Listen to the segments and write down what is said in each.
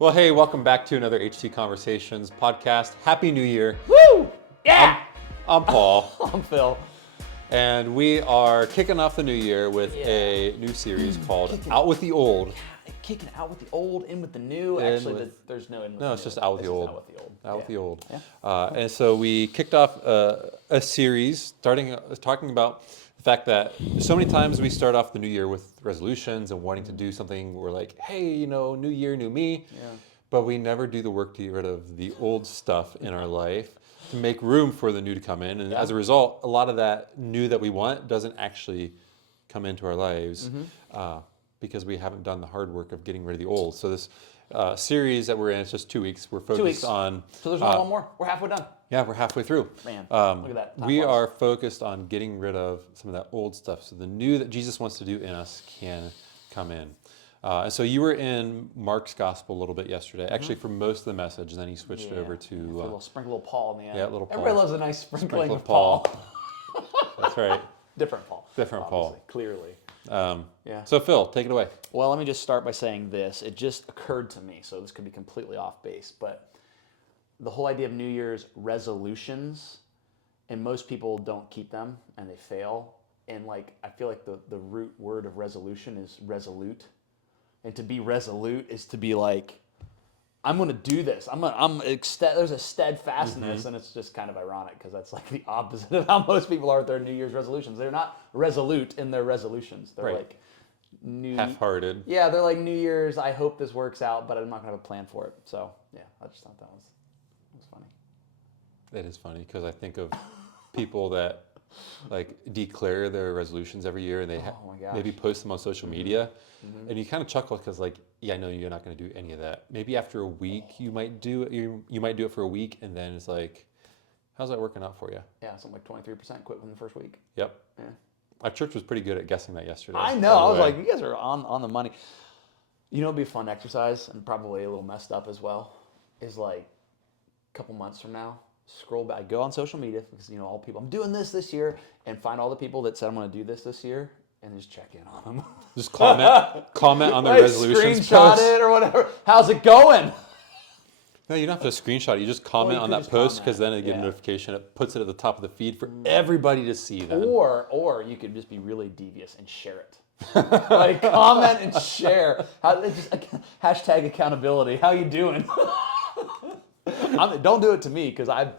Well, hey, welcome back to another HT Conversations podcast. Happy New Year. Woo! Yeah! I'm Paul, I'm Phil. and we are kicking off the new year with a new series called Out with the Old. Kicking out with the old, in with the new. In Actually, with- there's no in with No, the it's new. just Out with the Old. Out with the old. Out with the Old. Yeah. And so we kicked off a series talking about the fact that so many times we start off the new year with resolutions and wanting to do something. We're like, hey, new year, new me. Yeah. But we never do the work to get rid of the old stuff in our life to make room for the new to come in. And as a result, a lot of that new that we want doesn't actually come into our lives because we haven't done the hard work of getting rid of the old. So this series that we're in, it's just 2 weeks. We're focused on... So there's one more. We're halfway done. Yeah, we're halfway through. Man, look at that. We are focused on getting rid of some of that old stuff so the new that Jesus wants to do in us can come in. And so you were in Mark's gospel a little bit yesterday, actually for most of the message, and then you switched over to... a little sprinkle of Paul in the end. Yeah, little Paul. Everybody loves a nice sprinkling of Paul. Paul. That's right. Different Paul. Different Paul. Obviously, clearly. Yeah. So Phil, take it away. Well, let me just start by saying this. It just occurred to me, so this could be completely off base, but the whole idea of New Year's resolutions, and most people don't keep them, and they fail. And I feel like the root word of resolution is resolute. And to be resolute is to be like, I'm going to do this. There's a steadfastness, and it's just kind of ironic because that's like the opposite of how most people are with their New Year's resolutions. They're not resolute in their resolutions. They're like half-hearted. Yeah, they're like New Year's. I hope this works out, but I'm not going to have a plan for it. So yeah, I just thought that was funny. It is funny because I think of people that declare their resolutions every year and they maybe post them on social media, and you kind of chuckle because I know you're not going to do any of that. Maybe after a week you might do it. You might do it for a week, and then it's like, how's that working out for you? Yeah, something like 23% quit within the first week. Yep. Yeah. Our church was pretty good at guessing that yesterday. I know. I was like, you guys are on the money. It'd be a fun exercise and probably a little messed up as well. Is a couple months from now, scroll back, go on social media because all people, I'm doing this year, and find all the people that said I'm going to do this year, and just check in on them. Just comment on their resolutions. Screenshot it or whatever. How's it going? No, you don't have to screenshot it. You just comment on that post because then it gets a notification. It puts it at the top of the feed for everybody to see. Then. Or you could just be really devious and share it. Comment and share. Hashtag accountability. How you doing? Don't do it to me because I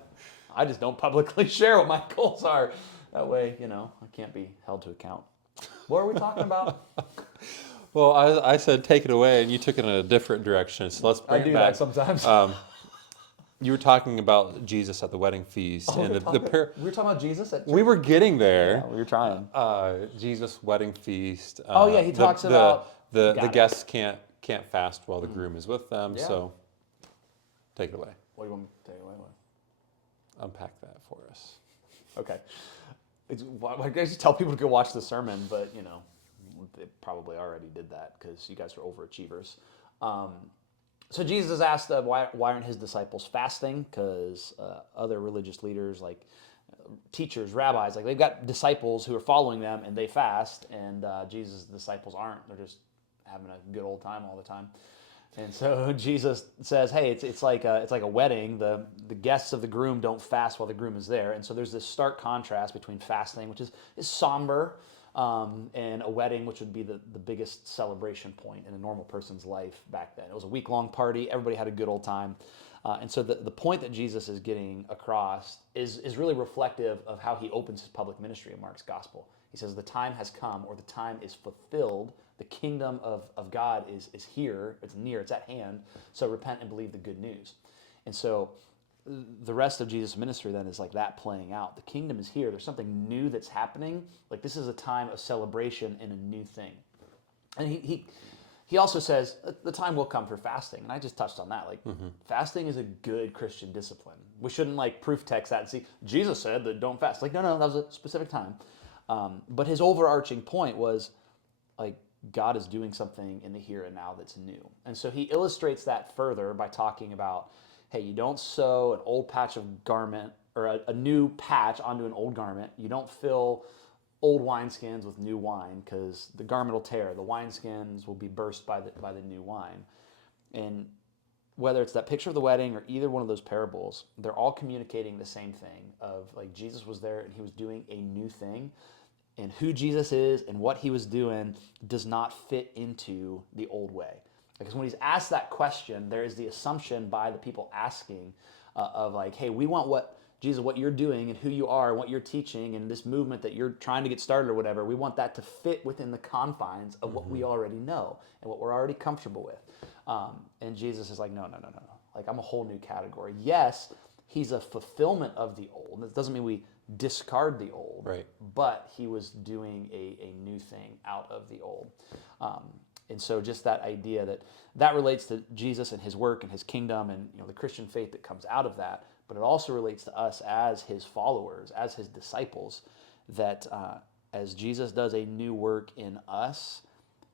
just don't publicly share what my goals are. That way, I can't be held to account. What are we talking about? Well, I said take it away, and you took it in a different direction. So let's bring it back. I do that sometimes. You were talking about Jesus at the wedding feast, and we were talking about Jesus at church? We were getting there. Yeah, we were trying. Jesus' wedding feast. He talks about the guests can't fast while the groom is with them. Yeah. So take it away. What do you want me to take away? Unpack that for us. Okay. I just tell people to go watch the sermon, but they probably already did that because you guys are overachievers. So Jesus asked why aren't his disciples fasting? Because other religious leaders, like teachers, rabbis, they've got disciples who are following them and they fast, and Jesus' disciples aren't. They're just having a good old time all the time. And so Jesus says, hey, it's like a wedding. The guests of the groom don't fast while the groom is there. And so there's this stark contrast between fasting, which is somber, and a wedding, which would be the biggest celebration point in a normal person's life back then. It was a week-long party. Everybody had a good old time. And so the point that Jesus is getting across is really reflective of how he opens his public ministry in Mark's gospel. He says, the time has come, or the time is fulfilled. The kingdom of God is here, it's near, it's at hand, so repent and believe the good news. And so the rest of Jesus' ministry then is like that playing out. The kingdom is here, there's something new that's happening. This is a time of celebration and a new thing. And he also says the time will come for fasting, and I just touched on that. Fasting is a good Christian discipline. We shouldn't proof text that and see, Jesus said that don't fast. No, that was a specific time. But his overarching point was God is doing something in the here and now that's new. And so he illustrates that further by talking about, hey, you don't sew an old patch of garment or a new patch onto an old garment. You don't fill old wineskins with new wine because the garment will tear. The wineskins will be burst by the new wine. And whether it's that picture of the wedding or either one of those parables, they're all communicating the same thing of like Jesus was there and he was doing a new thing, and who Jesus is and what he was doing does not fit into the old way. Because when he's asked that question, there is the assumption by the people asking of like, hey, we want what Jesus, what you're doing and who you are and what you're teaching and this movement that you're trying to get started or whatever, we want that to fit within the confines of what we already know and what we're already comfortable with. And Jesus is like, no. Like, I'm a whole new category. Yes, he's a fulfillment of the old. It doesn't mean we discard the old, Right. but he was doing a new thing out of the old. And so just that idea that relates to Jesus and his work and his kingdom and the Christian faith that comes out of that, but it also relates to us as his followers, as his disciples, that as Jesus does a new work in us,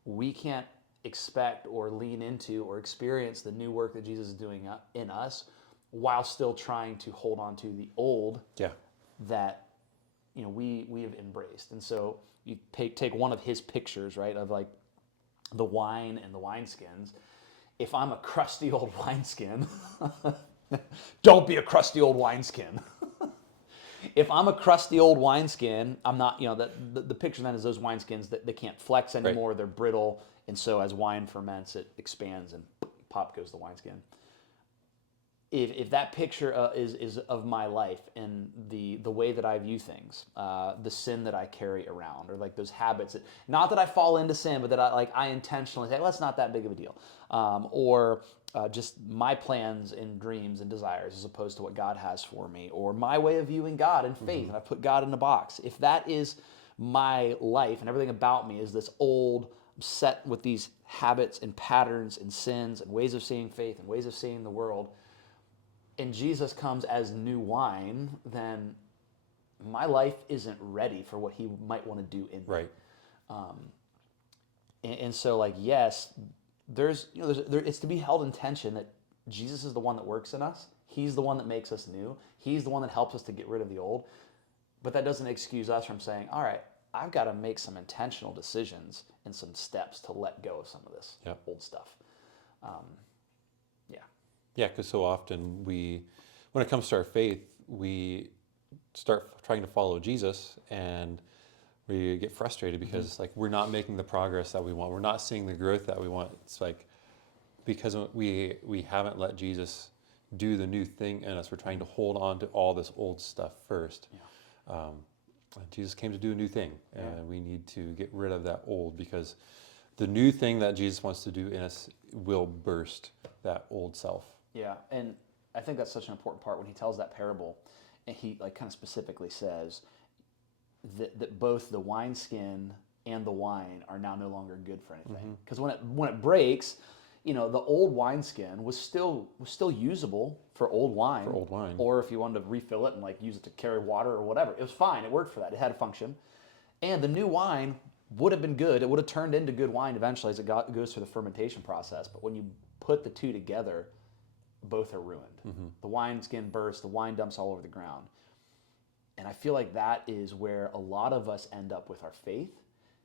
we can't expect or lean into or experience the new work that Jesus is doing in us while still trying to hold on to the old that we have embraced. And so you take one of his pictures, right, of like the wine and the wineskins. If I'm a crusty old wineskin, don't be a crusty old wineskin. If I'm a crusty old wineskin, I'm not, the picture then is those wineskins that they can't flex anymore, right. They're brittle, and so as wine ferments, it expands and pop goes the wineskin. If that picture is of my life and the way that I view things, the sin that I carry around, or like those habits, not that I fall into sin, but that I intentionally say, well, it's not that big of a deal, or just my plans and dreams and desires as opposed to what God has for me, or my way of viewing God and faith, and I put God in a box. If that is my life and everything about me is this old, set with these habits and patterns and sins and ways of seeing faith and ways of seeing the world, and Jesus comes as new wine, then my life isn't ready for what he might want to do in me. Right. And so, like, yes, it's to be held in tension that Jesus is the one that works in us. He's the one that makes us new. He's the one that helps us to get rid of the old. But that doesn't excuse us from saying, all right, I've got to make some intentional decisions and some steps to let go of some of this old stuff. Yeah, because so often when it comes to our faith, we start trying to follow Jesus and we get frustrated because like we're not making the progress that we want. We're not seeing the growth that we want. It's like because we haven't let Jesus do the new thing in us. We're trying to hold on to all this old stuff first. Yeah. Jesus came to do a new thing, and we need to get rid of that old because the new thing that Jesus wants to do in us will burst that old self. Yeah, and I think that's such an important part when he tells that parable, and he like kind of specifically says that both the wineskin and the wine are now no longer good for anything. Because when it breaks, the old wineskin was still usable for old wine. For old wine. Or if you wanted to refill it and like use it to carry water or whatever, it was fine. It worked for that. It had a function. And the new wine would have been good. It would have turned into good wine eventually as it goes through the fermentation process. But when you put the two together, both are ruined. The wineskin bursts, the wine dumps all over the ground. And I feel like that is where a lot of us end up with our faith,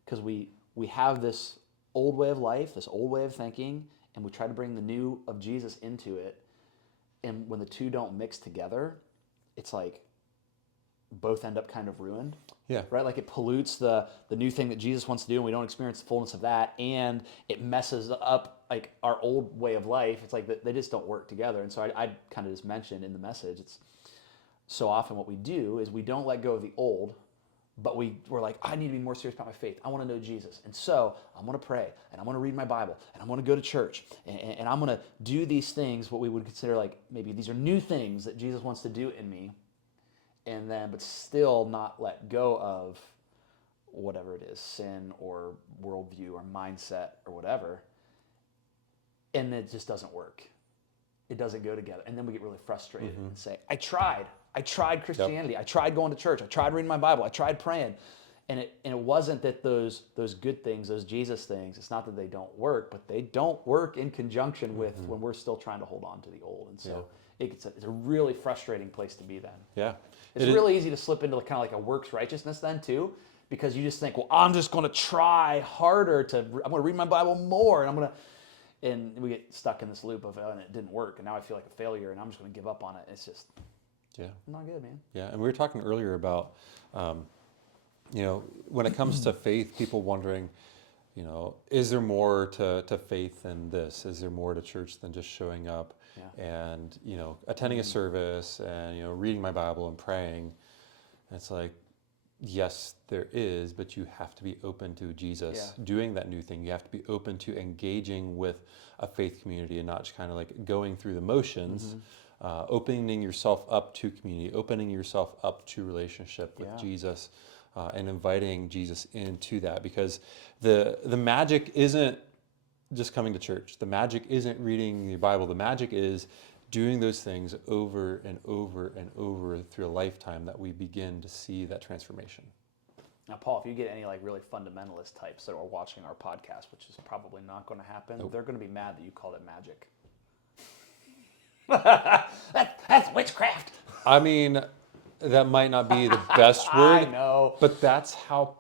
because we have this old way of life, this old way of thinking, and we try to bring the new of Jesus into it. And when the two don't mix together, it's like both end up kind of ruined. Yeah. Right? Like it pollutes the new thing that Jesus wants to do, and we don't experience the fullness of that, and it messes up like our old way of life. It's like they just don't work together. And so I kind of just mentioned in the message, it's so often what we do is we don't let go of the old, but we're like, I need to be more serious about my faith. I want to know Jesus. And so I'm going to pray, and I'm going to read my Bible, and I'm going to go to church, and I'm going to do these things, what we would consider like maybe these are new things that Jesus wants to do in me, but still not let go of whatever it is, sin or worldview or mindset or whatever. And it just doesn't work. It doesn't go together. And then we get really frustrated and say, I tried Christianity. I tried going to church. I tried reading my Bible. I tried praying. And it wasn't that those good things, those Jesus things, it's not that they don't work, but they don't work in conjunction with when we're still trying to hold on to the old. And so it's a really frustrating place to be then. Yeah. It's really easy to slip into kind of like a works righteousness then too, because you just think, well, I'm just going to try harder I'm going to read my Bible more, and I'm going to, And we get stuck in this loop of, and it didn't work, and now I feel like a failure, and I'm just going to give up on it. It's just not good, man. Yeah, and we were talking earlier about, when it comes to faith, people wondering, is there more to faith than this? Is there more to church than just showing up and, attending a service and, reading my Bible and praying? And it's like, yes, there is, but you have to be open to Jesus doing that new thing. You have to be open to engaging with a faith community and not just kind of like going through the motions, opening yourself up to community, opening yourself up to relationship with Jesus, and inviting Jesus into that. Because the magic isn't just coming to church. The magic isn't reading the Bible. The magic is doing those things over and over and over through a lifetime that we begin to see that transformation. Now, Paul, if you get any like really fundamentalist types that are watching our podcast, which is probably not going to happen, they're going to be mad that you called it magic. That's witchcraft. I mean, that might not be the best word. I know. But that's how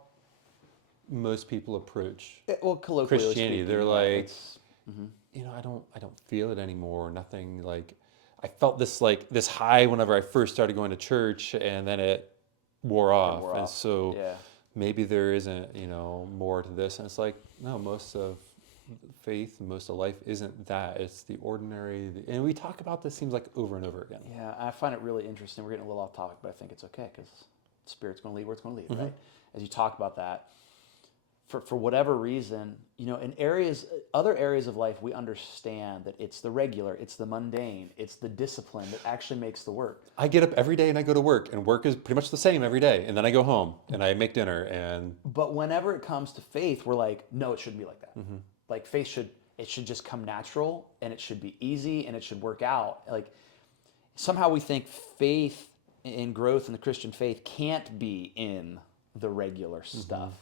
most people approach Christianity. They're like, I don't feel it anymore. Nothing like, I felt this high whenever I first started going to church, and then it wore off. And so maybe there isn't, more to this. And it's like, no, most of faith, most of life isn't that. It's the ordinary. And we talk about this, seems like over and over again. Yeah, I find it really interesting. We're getting a little off topic, but I think it's okay because the Spirit's going to lead where it's going to lead, right? As you talk about that, for whatever reason, in other areas of life, we understand that it's the regular, it's the mundane, it's the discipline that actually makes the work. I get up every day and I go to work, and work is pretty much the same every day. And then I go home and I make dinner. But whenever it comes to faith, we're like, no, it shouldn't be like that. Like faith should just come natural, and it should be easy, and it should work out. Like somehow we think faith and growth in the Christian faith can't be in the regular stuff.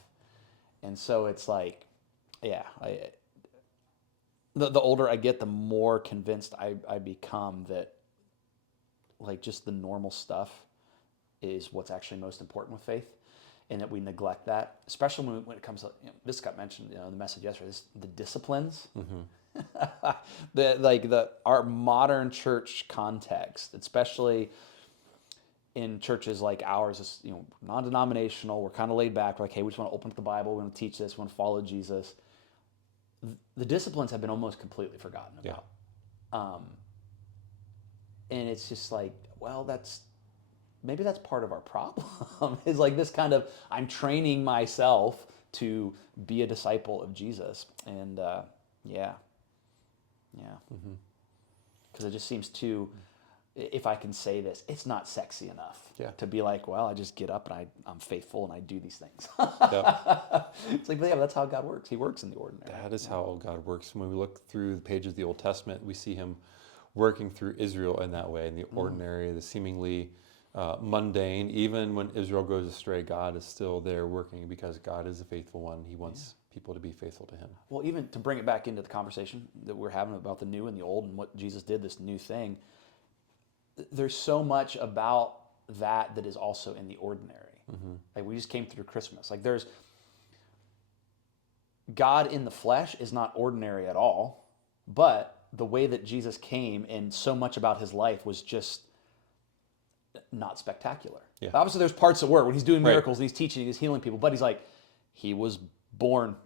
And so it's like, the older I get, the more convinced I become that like just the normal stuff is what's actually most important with faith, and that we neglect that, especially when it comes to, this got mentioned in the message yesterday, the disciplines. Our modern church context, especially in churches like ours, is non-denominational. We're kind of laid back. We're like, hey, we just want to open up the Bible. We want to teach this. We want to follow Jesus. The disciplines have been almost completely forgotten about. And it's just like, well, maybe that's part of our problem. Is like this kind of, I'm training myself to be a disciple of Jesus. And because it just seems too, if I can say this, it's not sexy enough to be like, well, I just get up and I'm faithful and I do these things. It's like, that's how God works. He works in the ordinary. That is how God works. When we look through the pages of the Old Testament, we see him working through Israel in that way, in the ordinary, the seemingly mundane. Even when Israel goes astray, God is still there working, because God is a faithful one. He wants people to be faithful to him. Well, even to bring it back into the conversation that we're having about the new and the old and what Jesus did, this new thing, there's so much about that is also in the ordinary. Like we just came through Christmas. Like there's God in the flesh is not ordinary at all, but the way that Jesus came and so much about his life was just not spectacular. Obviously there's parts that were when he's doing miracles and he's teaching, he's healing people, but he's like, he was born.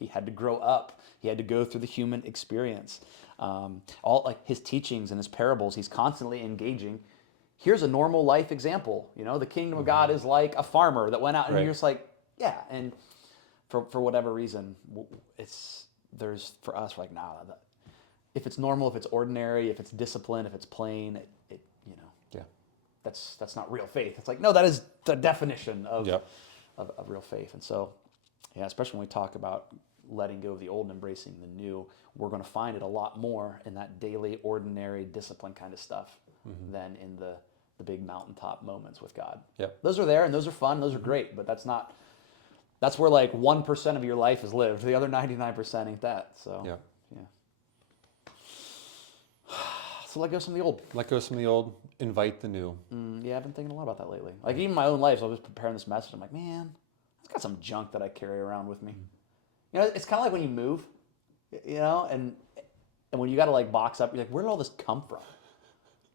He had to grow up. He had to go through the human experience. All like his teachings and his parables, he's constantly engaging. Here's a normal life example. The kingdom of God is like a farmer that went out, and you're just like, and for whatever reason, there's for us, we're like, nah, if it's normal, if it's ordinary, if it's discipline, if it's plain, that's not real faith. It's like, no, that is the definition of real faith. And so, especially when we talk about letting go of the old and embracing the new, we're going to find it a lot more in that daily, ordinary, discipline kind of stuff than in the big mountaintop moments with God. Those are there, and those are fun, those are great, but that's where like 1% of your life is lived. The other 99% ain't that. So So let go of some of the old. Let go of some of the old, invite the new. I've been thinking a lot about that lately. Like even my own life, so I was preparing this message, I'm like, man, it's got some junk that I carry around with me. It's kind of like when you move, you know, and when you got to like box up, you're like, where did all this come from?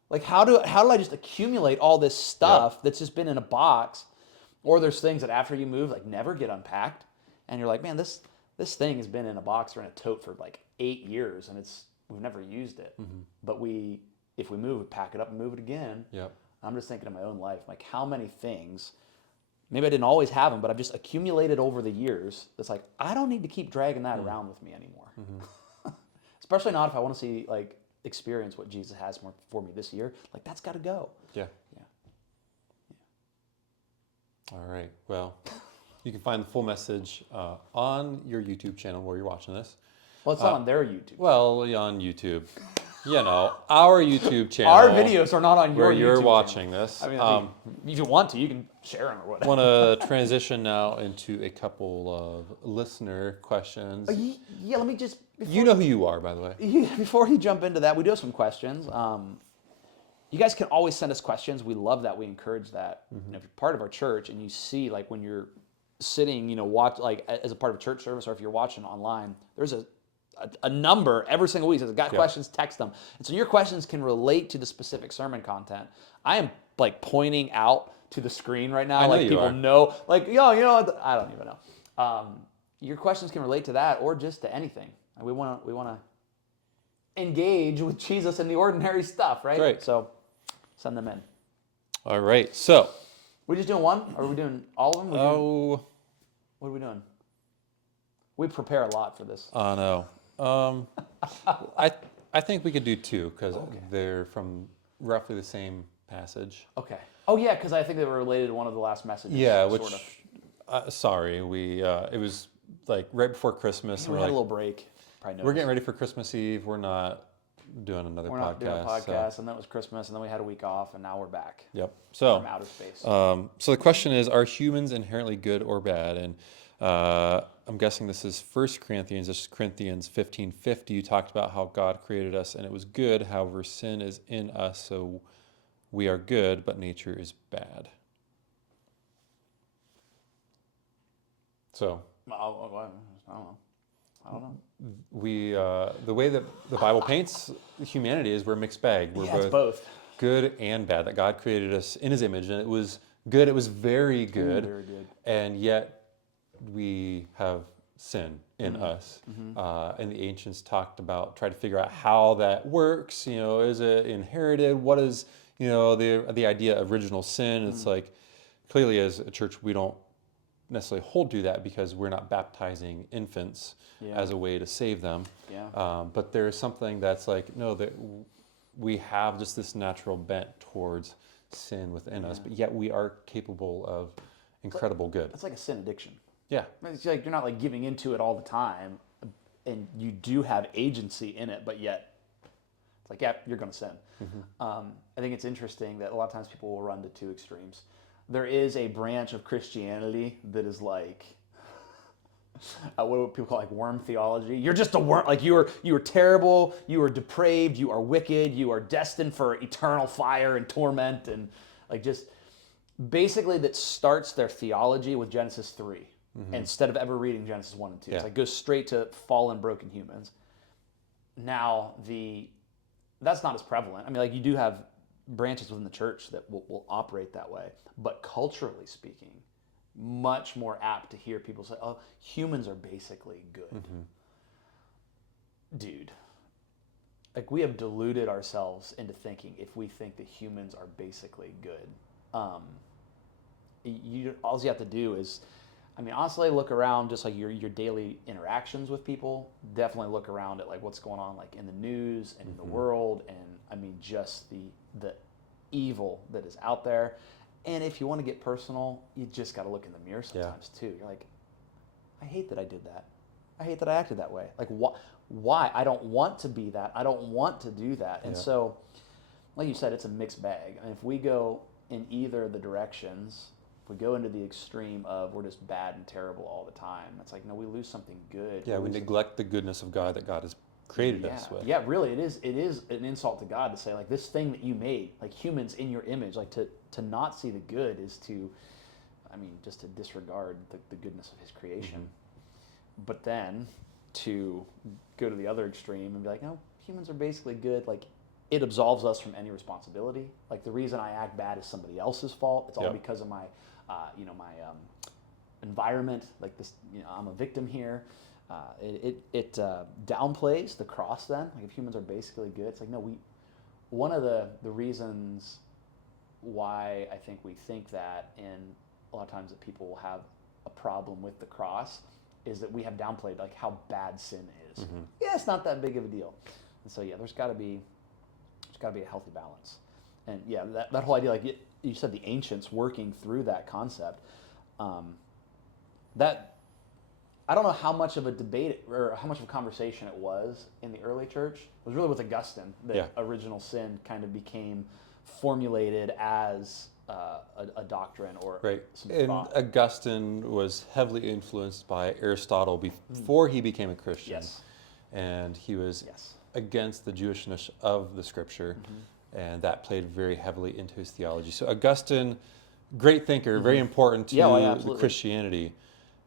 Like, how do I just accumulate all this stuff that's just been in a box? Or there's things that after you move, like never get unpacked, and you're like, man, this thing has been in a box or in a tote for like 8 years, and we've never used it. But if we move, we pack it up and move it again. Yep. I'm just thinking of my own life, like how many things, maybe I didn't always have them, but I've just accumulated over the years. It's like, I don't need to keep dragging that around with me anymore. Especially not if I want to see, like, experience what Jesus has for me this year. Like, that's got to go. Yeah. All right. Well, you can find the full message on your YouTube channel where you're watching this. Well, it's not on their YouTube. Well, on YouTube. You know, our YouTube channel. Our videos are not on your where YouTube you're watching channel. this. I mean, if you want to, you can share them or whatever. Want to transition now into a couple of listener questions. Yeah, let me just... You know who you are, by the way. Before you jump into that, we do have some questions. You guys can always send us questions. We love that. We encourage that. You know, if you're part of our church and you see, like, when you're sitting, you know, watch, like, as a part of a church service, or if you're watching online, there's a number every single week. So if you've got questions, text them. And so your questions can relate to the specific sermon content. I am like pointing out to the screen right now, like people know, like, yo, you know, I don't even know. Your questions can relate to that or just to anything. And we want to engage with Jesus in the ordinary stuff, right? Great. So send them in. All right. So We just doing one? Or are we doing all of them? What are we doing? We prepare a lot for this. No. I think we could do two because they're from roughly the same passage. Okay. Oh yeah, because I think they were related to one of the last messages. Yeah, which sort of. Sorry, it was like right before Christmas. We had a little break. We're getting ready for Christmas Eve. We're not doing another podcast. We're not doing a podcast, and that was Christmas, and then we had a week off, and now we're back. Yep. So from outer space. So the question is: are humans inherently good or bad? And I'm guessing this is 1 Corinthians. This is Corinthians 15:50. You talked about how God created us, and it was good. However, sin is in us, so we are good, but nature is bad. So I don't know. We the way that the Bible paints humanity is we're a mixed bag. We're both good and bad. That God created us in His image, and it was good. It was very good. Very good. And yet we have sin in us. And the ancients tried to figure out how that works. You know, is it inherited? What is, you know, the idea of original sin? It's like, clearly as a church, we don't necessarily hold to that because we're not baptizing infants as a way to save them. But there's something that's like, no, that we have just this natural bent towards sin within us, but yet we are capable of incredible good. It's like a sin addiction. Yeah. It's like you're not like giving into it all the time, and you do have agency in it, but yet it's like, yeah, you're going to sin. I think it's interesting that a lot of times people will run to two extremes. There is a branch of Christianity that is like, what do people call like worm theology? You're just a worm. Like you are terrible. You are depraved. You are wicked. You are destined for eternal fire and torment, and like just basically that starts their theology with Genesis 3 instead of ever reading Genesis 1 and 2. It's like goes straight to fallen, broken humans. Now that's not as prevalent. I mean, like you do have branches within the church that will operate that way, but culturally speaking, much more apt to hear people say, oh, humans are basically good. Dude, like we have deluded ourselves into thinking if we think that humans are basically good. All you have to do is, I mean, honestly, look around just like your daily interactions with people. Definitely look around at like what's going on like in the news and in the world, and I mean just the evil that is out there. And if you want to get personal, you just got to look in the mirror sometimes too. You're like, I hate that I did that. I hate that I acted that way. Like why? I don't want to be that. I don't want to do that. And so, like you said, it's a mixed bag. And if we go in either of the directions, if we go into the extreme of we're just bad and terrible all the time, it's like, no, we lose something good. Yeah, we neglect the goodness of God that God has created us with. Yeah, really, it is an insult to God to say like this thing that you made, like humans in your image, like to not see the good is to, I mean, just to disregard the goodness of His creation. But then, to go to the other extreme and be like, no, humans are basically good. Like, it absolves us from any responsibility. Like, the reason I act bad is somebody else's fault. It's all because of my, my environment. Like this, I'm a victim here. It downplays the cross. Then, like, if humans are basically good, it's like, no, one of the reasons why I think we think that, and a lot of times that people will have a problem with the cross, is that we have downplayed like how bad sin is. Mm-hmm. Yeah, it's not that big of a deal. And so there's got to be a healthy balance. And yeah, that whole idea, like you said, the ancients working through that concept, that I don't know how much of a debate or how much of a conversation it was in the early church. It was really with Augustine that original sin kind of became formulated as a doctrine or some thought. And Augustine was heavily influenced by Aristotle before he became a Christian. Yes. And he was against the Jewishness of the Scripture, and that played very heavily into his theology. So Augustine, great thinker, very important to Christianity,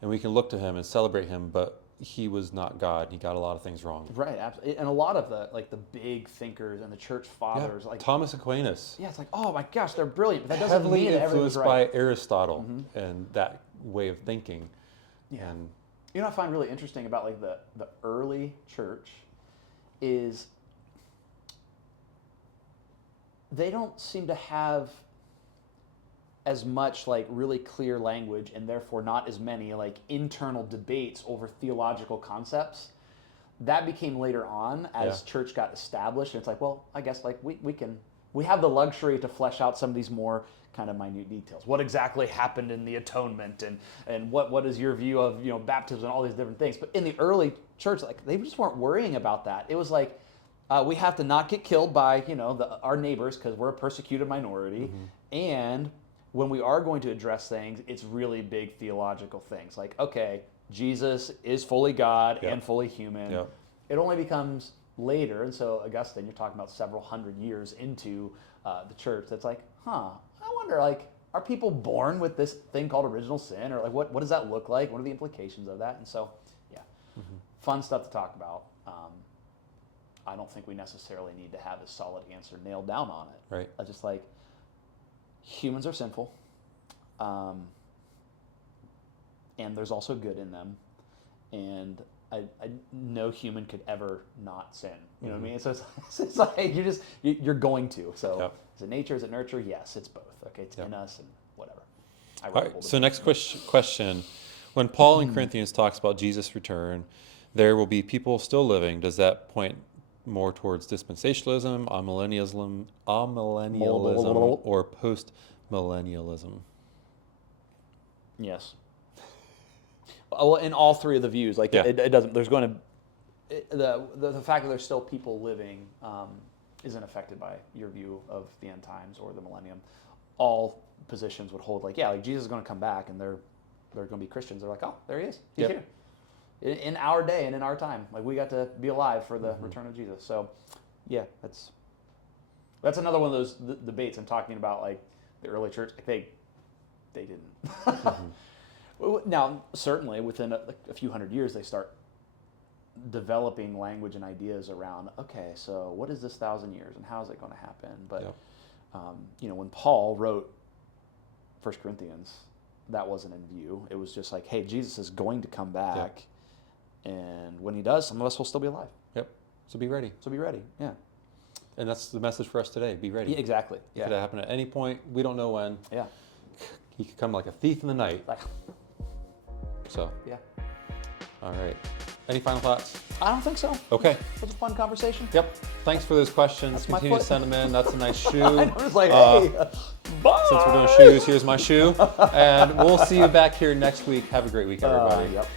and we can look to him and celebrate him, but he was not God. He got a lot of things wrong. Right, absolutely. And a lot of the big thinkers and the church fathers, like Thomas Aquinas. Yeah, it's like, oh my gosh, they're brilliant, but that doesn't heavily mean that everything's right. influenced by Aristotle and that way of thinking. Yeah. And what I find really interesting about like the early church is they don't seem to have as much like really clear language, and therefore not as many like internal debates over theological concepts. That became later on as church got established, and it's like, well, I guess like we have the luxury to flesh out some of these more kind of minute details. What exactly happened in the atonement, and what is your view of baptism and all these different things. But in the early church, like they just weren't worrying about that. It was like we have to not get killed by our neighbors because we're a persecuted minority, and when we are going to address things, it's really big theological things. Like, okay, Jesus is fully God and fully human. Yep. It only becomes later, and so Augustine, you're talking about several hundred years into the church, that's like, I wonder, like, are people born with this thing called original sin? Or like, what does that look like? What are the implications of that? And so, fun stuff to talk about. I don't think we necessarily need to have a solid answer nailed down on it. Right. I just like, humans are sinful, and there's also good in them, and no human could ever not sin. You know what I mean? So it's like you're going to. So is it nature? Is it nurture? Yes, it's both. Okay, it's in us and whatever. All right. So next question: when Paul in Corinthians talks about Jesus' return, there will be people still living. Does that point more towards dispensationalism, amillennialism, or post-millennialism? Yes. Well, in all three of the views, like it doesn't. There's going to the fact that there's still people living isn't affected by your view of the end times or the millennium. All positions would hold like Jesus is going to come back, and they're going to be Christians. They're like, oh, there he is. He's here. In our day and in our time, like we got to be alive for the return of Jesus. So, that's another one of those debates I'm talking about. Like the early church, like they didn't. Now, certainly within a few hundred years, they start developing language and ideas around. Okay, so what is this 1,000 years, and how is it going to happen? But when Paul wrote 1 Corinthians, that wasn't in view. It was just like, hey, Jesus is going to come back. And when he does, some of us will still be alive. Yep. So be ready. Yeah. And that's the message for us today. Be ready. Yeah, exactly. It could happen at any point. We don't know when. Yeah. He could come like a thief in the night. So. Yeah. All right. Any final thoughts? I don't think so. Okay. It was a fun conversation. Yep. Thanks for those questions. Continue to send them in. That's a nice shoe. I was like, hey, bye. Since we're doing shoes, here's my shoe. And we'll see you back here next week. Have a great week, everybody. Yep.